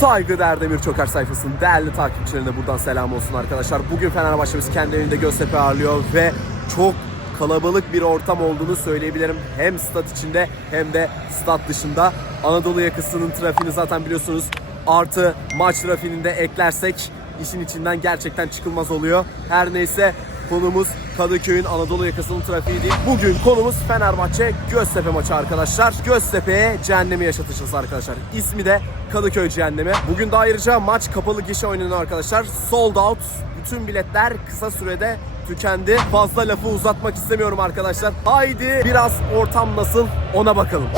Saygıdeğer Demir Çöker sayfasının değerli takipçilerine buradan selam olsun arkadaşlar. Bugün Fenerbahçe'miz kendi evinde Göztepe ağırlıyor ve çok kalabalık bir ortam olduğunu söyleyebilirim. Hem stat içinde hem de stat dışında. Anadolu yakasının trafiğini zaten biliyorsunuz. Artı maç trafiğini de eklersek işin içinden gerçekten çıkılmaz oluyor. Her neyse konumuz Kadıköy'ün Anadolu yakasının trafiği. Bugün konumuz Fenerbahçe Göztepe maçı arkadaşlar. Göztepe'ye cehennemi yaşatacağız arkadaşlar. İsmi de Kadıköy Cehennemi. Bugün de ayrıca maç kapalı gişe oynanıyor arkadaşlar. Sold out. Bütün biletler kısa sürede tükendi. Fazla lafı uzatmak istemiyorum arkadaşlar. Haydi biraz ortam nasıl ona bakalım.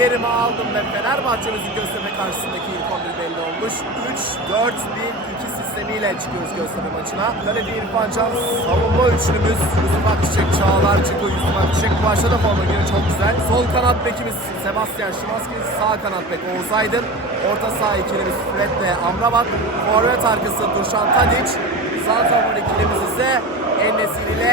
Yerimi aldım ve Fenerbahçe'mizin Göztepe karşısındaki ilk 11 belli olmuş. 3-4-1-2 sistemiyle çıkıyoruz Göztepe maçına. Kalede İrfan Can, savunma üçlümüz Yusuf Akçiçek, Çağlar Çıkı, Yusuf Akçiçek bu maçta da forma giyiyor çok güzel. Sol kanat bekimiz Sebastian Şimanski, sağ kanat bek Oğuz Aydın. Orta saha ikilimiz Fred ve Amrabat. Forvet arkası Dušan Tadić. Santrafor ikilimiz ise Enesir ile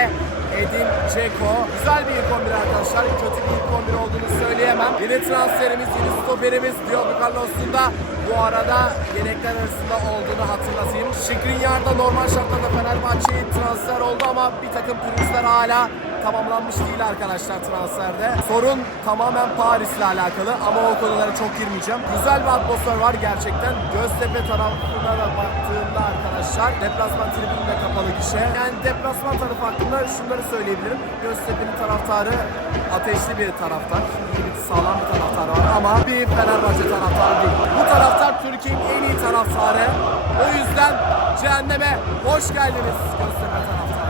Edin Dzeko. Güzel bir ilk 11 arkadaşlar. Kötü bir ilk 11 olduğunu söyleyemem. Yeni transferimiz, yeni stoperimiz Diogo Carlos'un da bu arada yedekler arasında olduğunu hatırlatayım. Şikrinyar da normal şartlarda Fenerbahçe'ye transfer oldu ama bir takım pürüzler hala tamamlanmış değil arkadaşlar transferde. Sorun tamamen Paris'le alakalı ama o konulara çok girmeyeceğim. Güzel bir atmosfer var gerçekten. Göztepe tarafına da baktığımda arkadaşlar deplasman tribünü de kapalı gişe. Yani deplasman tarafı hakkında şunları söyleyebilirim. Göztepe'nin taraftarı ateşli bir taraftar. Sağlam bir taraftarı var ama bir Fenerbahçe taraftarı değil. Bu taraftar Türkiye'nin en iyi taraftarı. O yüzden cehenneme hoş geldiniz Göztepe taraftarı.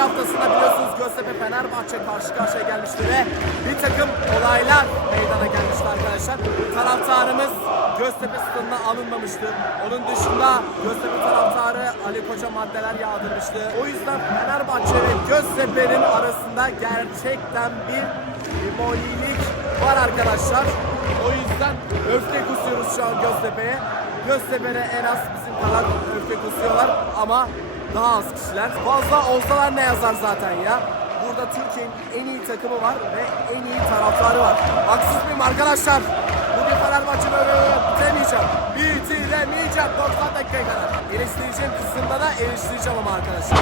Haftasında biliyorsunuz Göztepe Fenerbahçe karşı karşıya gelmişti ve bir takım olaylar meydana gelmişti arkadaşlar. Taraftarımız Göztepe stadına alınmamıştı. Onun dışında Göztepe taraftarı Ali Koca maddeler yağdırmıştı. O yüzden Fenerbahçe ve Göztepe'nin arasında gerçekten bir limonilik var arkadaşlar. O yüzden öfke kusuyoruz şu an Göztepe'ye. Göztepe'ne en az bizim kadar öfke kusuyorlar ama daha az kişiler. Fazla olsalar ne yazar zaten ya. Burada Türkiye'nin en iyi takımı var ve en iyi taraftarı var. Haksız mıyım arkadaşlar? Bugün Fenerbahçe böyle bitiremeyeceğim. Bitiremeyeceğim 90 dakikaya kadar. Eleştireceğim kısımda da eleştireceğim ama arkadaşlar.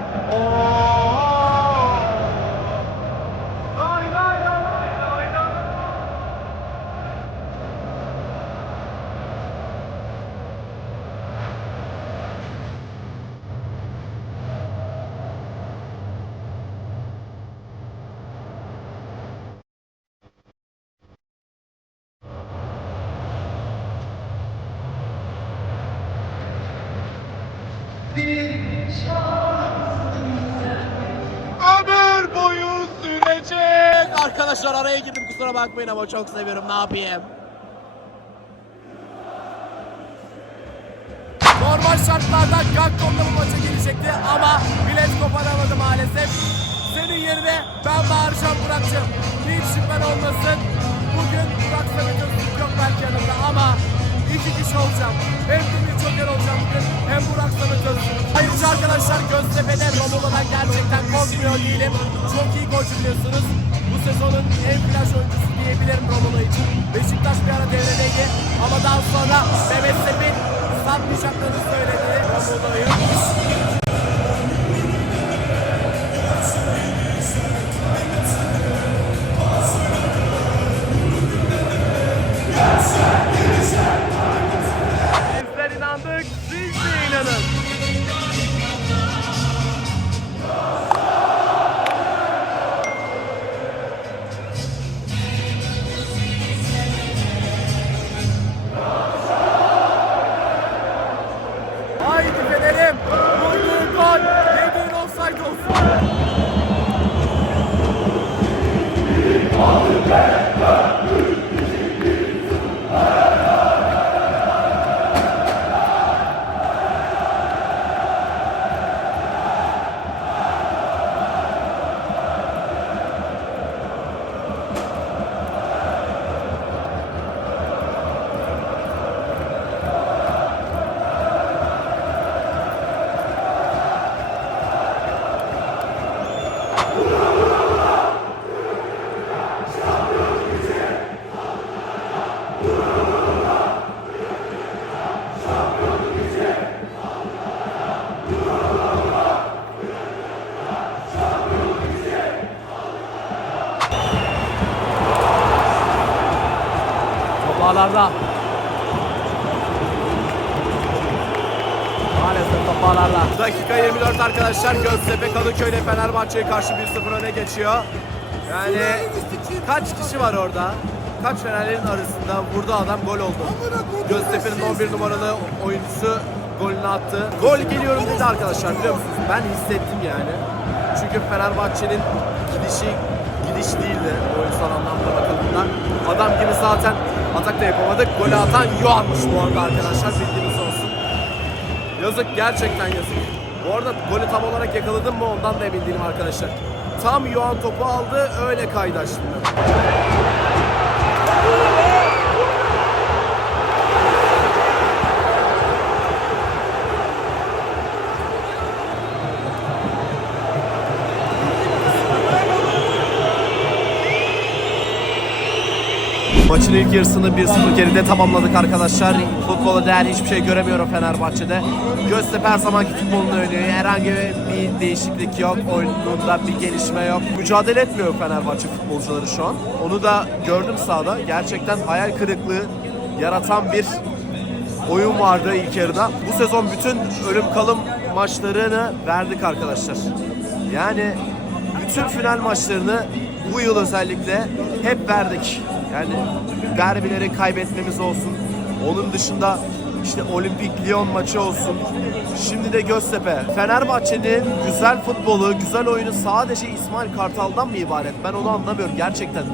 good. Ömür boyu sürecek. Arkadaşlar araya girdim kusura bakmayın ama çok seviyorum ne yapayım. Normal şartlarda Gakpo'nda bu maça gelecekti ama bilet koparan yerine ben bağıracağım Burak'cığım. Hiç şüphen olmasın. Bugün Burak Samet Öztürk yok belki yanımda ama iki kişi olacağım. Hem Demir Çoker olacağım bugün hem Burak Samet Öztürk. Ayrıca arkadaşlar Göztepe'de Romulu'dan gerçekten korkmuyor değilim. Çok iyi golcü biliyorsunuz. Bu sezonun en flash oyuncusu diyebilirim Romulu için. Beşiktaş bir ara devredeydi ama daha sonra Mehmet Sepin satmayacaklarını söyledi Romulu'yu. Simon. Topağlarda. Maalesef topağlarda. Dakika 24 arkadaşlar. Göztepe Kadıköy'le Fenerbahçe'ye karşı 1-0 öne geçiyor. Yani kaç kişi var orada? Kaç Fenerlerin arasında vurdu adam gol oldu. Göztepe'nin 11 numaralı oyuncusu golünü attı. Gol geliyorum dedi arkadaşlar biliyor musunuz? Ben hissettim yani. Çünkü Fenerbahçe'nin gidişi gidiş değildi oyunsal anlamda bakıldığında. Adam gibi zaten atak da yapamadık. Golü atan Yohan'mış bu arada arkadaşlar bildiğiniz olsun. Yazık gerçekten yazık. Bu arada golü tam olarak yakaladım mı ondan da emin değilim arkadaşlar. Tam Yohan topu aldı öyle kaydı aslında. Maçın ilk yarısını 1-0 geride tamamladık arkadaşlar. Futbola değer hiçbir şey göremiyorum Fenerbahçe'de. Göztepe her zamanki futbolunu oynuyor. Herhangi bir değişiklik yok. Oyununda bir gelişme yok. Mücadele etmiyor Fenerbahçe futbolcuları şu an. Onu da gördüm sahada. Gerçekten hayal kırıklığı yaratan bir oyun vardı ilk yarıda. Bu sezon bütün ölüm kalım maçlarını verdik arkadaşlar. Yani bütün final maçlarını bu yıl özellikle hep verdik. Yani derbileri kaybetmemiz olsun. Onun dışında işte Olimpik Lyon maçı olsun. Şimdi de Göztepe. Fenerbahçe'nin güzel futbolu, güzel oyunu sadece İsmail Kartal'dan mı ibaret? Ben onu anlamıyorum gerçekten.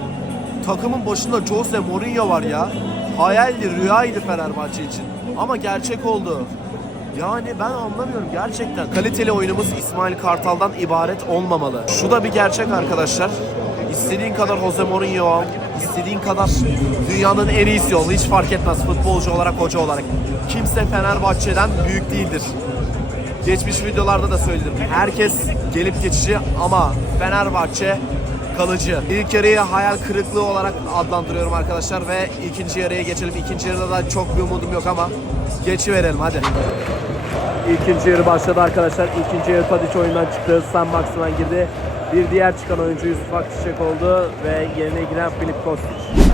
Takımın başında Jose Mourinho var ya. Hayaldi, rüyaydı Fenerbahçe için. Ama gerçek oldu. Yani ben anlamıyorum gerçekten. Kaliteli oyunumuz İsmail Kartal'dan ibaret olmamalı. Şu da bir gerçek arkadaşlar. İstediğin kadar Jose Mourinho al, istediğin kadar dünyanın en iyisi ol. Hiç fark etmez futbolcu olarak, hoca olarak. Kimse Fenerbahçe'den büyük değildir. Geçmiş videolarda da söyledim. Herkes gelip geçici ama Fenerbahçe kalıcı. İlk yarıyı hayal kırıklığı olarak adlandırıyorum arkadaşlar ve ikinci yarıya geçelim. İkinci yarıda da çok bir umudum yok ama geçiverelim hadi. İkinci yarı başladı arkadaşlar. İkinci yarı Tadiç oyundan çıktı. Sam Maximan girdi. Bir diğer çıkan oyuncu Yusuf Akçiçek oldu ve yerine giren Filip Kostic.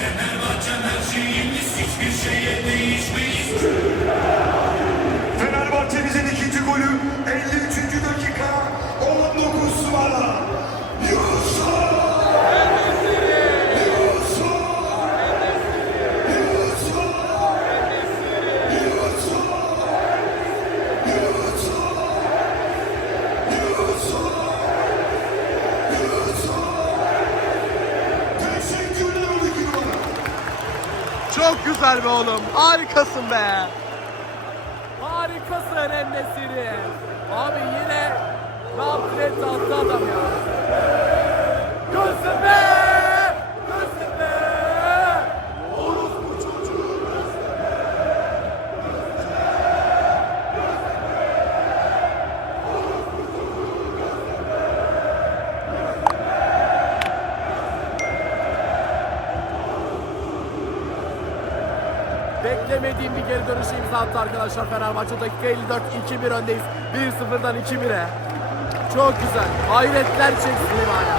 Her bahçen her şeyimiz hiçbir şeye değişmeyiz Güzel be oğlum. Harikasın be. Harikasın Endesiri. Abi yine gaflet attı adam ya. Gözüm be! Bir dönüşü imza attı arkadaşlar Fenerbahçe. Dakika 54 2-1 öndeyiz. 1-0'dan 2-1'e. Çok güzel. Hayretler içerisindeyim hala.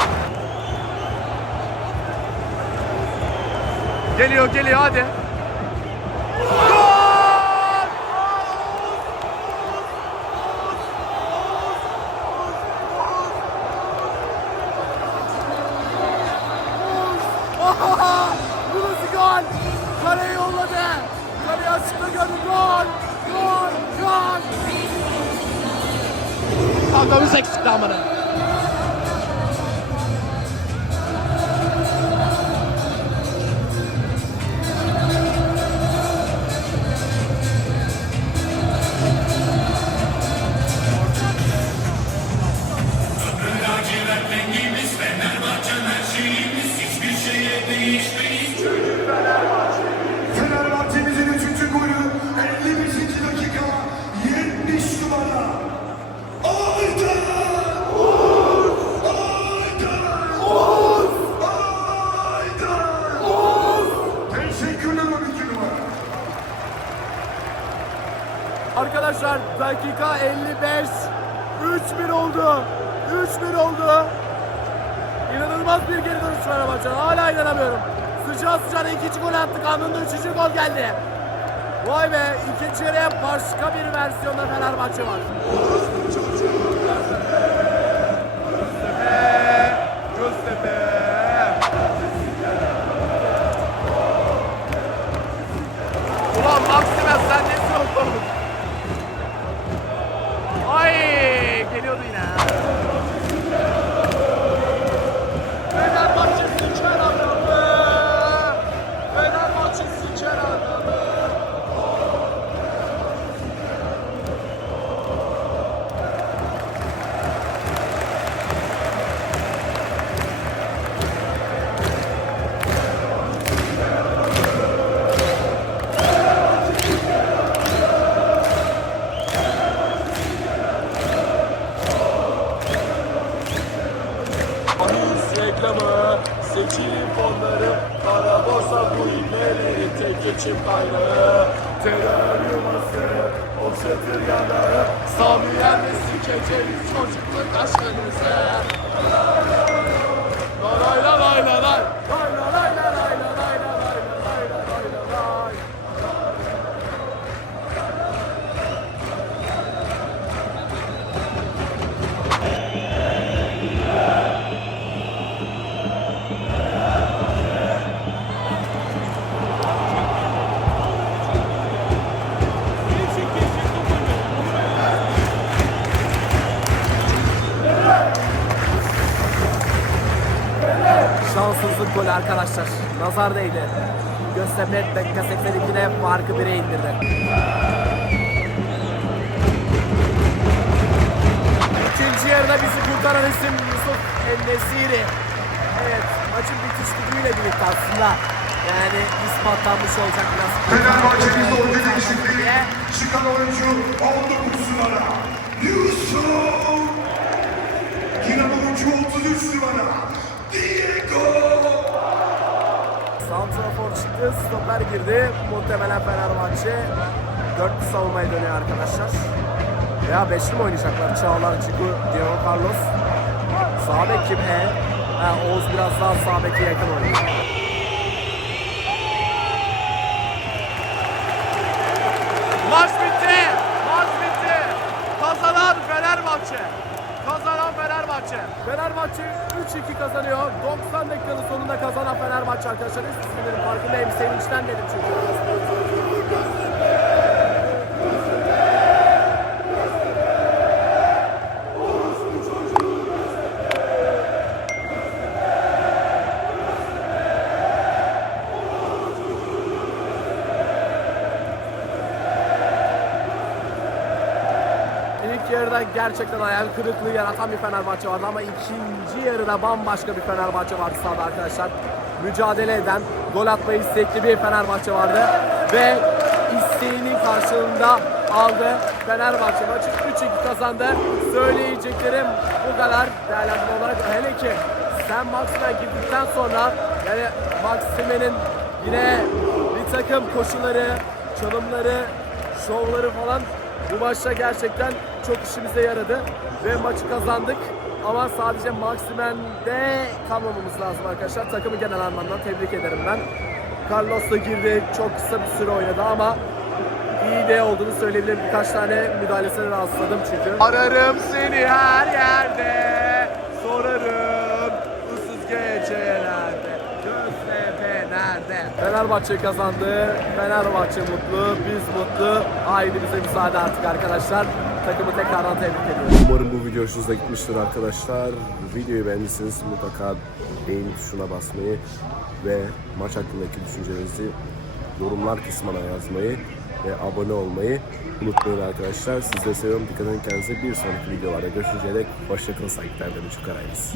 Geliyor geliyor hadi. Arkadaşlar dakika 55. 3-1 oldu. 3-1 oldu. İnanılmaz bir geri dönüş Fenerbahçe. Hala inanamıyorum. Sıcağı sıcağına ikinci gol attık. Anında üçüncü gol geldi. Vay be ikinci yarıya başka bir versiyonda Fenerbahçe var. geçeyim onları Kara borsa bu imleri tek geçim kaynağı Terör yuması okşatır yanları Sami yerle sikeceğiz çocukluk aşkınızı golü arkadaşlar. Nazar değdi. Göztepe dakika 82'de farkı 1'e indirdi. İkinci yarıda bizi kurtaran isim Yusuf Endesiri. Evet maçın bitiş düdüğüyle birlikte aslında yani ispatlanmış olacak biraz. Fenerbahçe'nin oyuncu değişikliği. Çıkan oyuncu 19 numara. Yusuf. Giren oyuncu 33 numara. Diego. Santrafor çıktı, stoper girdi. Muhtemelen Fenerbahçe dörtlü savunmaya dönüyor arkadaşlar. Veya beşli mi oynayacaklar? Çağlar, Ciku, Diego Carlos. Sağ bek kim? E. Ha, Oğuz biraz daha sağ yakın oynuyor. Maç bitti. Maç bitti. Kazanan Fenerbahçe. Kazanan Fenerbahçe. Fenerbahçe 3-2 kazanıyor. 90 dakikanın sonunda kazanan Fenerbahçe arkadaşlar. Üst üste dedim farkındayım. Sevinçten dedim çünkü. Gerçekten hayal kırıklığı yaratan bir Fenerbahçe vardı ama ikinci yarıda bambaşka bir Fenerbahçe vardı sahada arkadaşlar. Mücadele eden, gol atmayı istekli bir Fenerbahçe vardı ve isteğinin karşılığında aldı. Fenerbahçe maçı 3-2 kazandı. Söyleyeceklerim bu kadar değerlendirme olarak hele ki Sen Maximen girdikten sonra yani Maximen'in yine bir takım koşuları, çalımları, şovları falan bu maçta gerçekten çok işimize yaradı ve maçı kazandık. Ama sadece Maximen'de kalmamamız lazım arkadaşlar. Takımı genel anlamda tebrik ederim ben. Carlos da girdi. Çok kısa bir süre oynadı ama iyi de olduğunu söyleyebilirim. Birkaç tane müdahalesine rastladım çünkü. Ararım seni her yerde. Sorarım nerede? Fenerbahçe kazandı. Fenerbahçe mutlu. Biz mutlu. Haydi bize müsaade artık arkadaşlar. Takımı tekrardan tebrik ediyorum. Umarım bu video hoşunuza gitmiştir arkadaşlar. Videoyu beğendiyseniz mutlaka beğeni tuşuna basmayı ve maç hakkındaki düşüncelerinizi yorumlar kısmına yazmayı ve abone olmayı unutmayın arkadaşlar. Sizleri seviyorum. Dikkat edin kendinize. Bir sonraki videolarda görüşünceye dek hoşçakalın. Saygılar ve çok arayınız.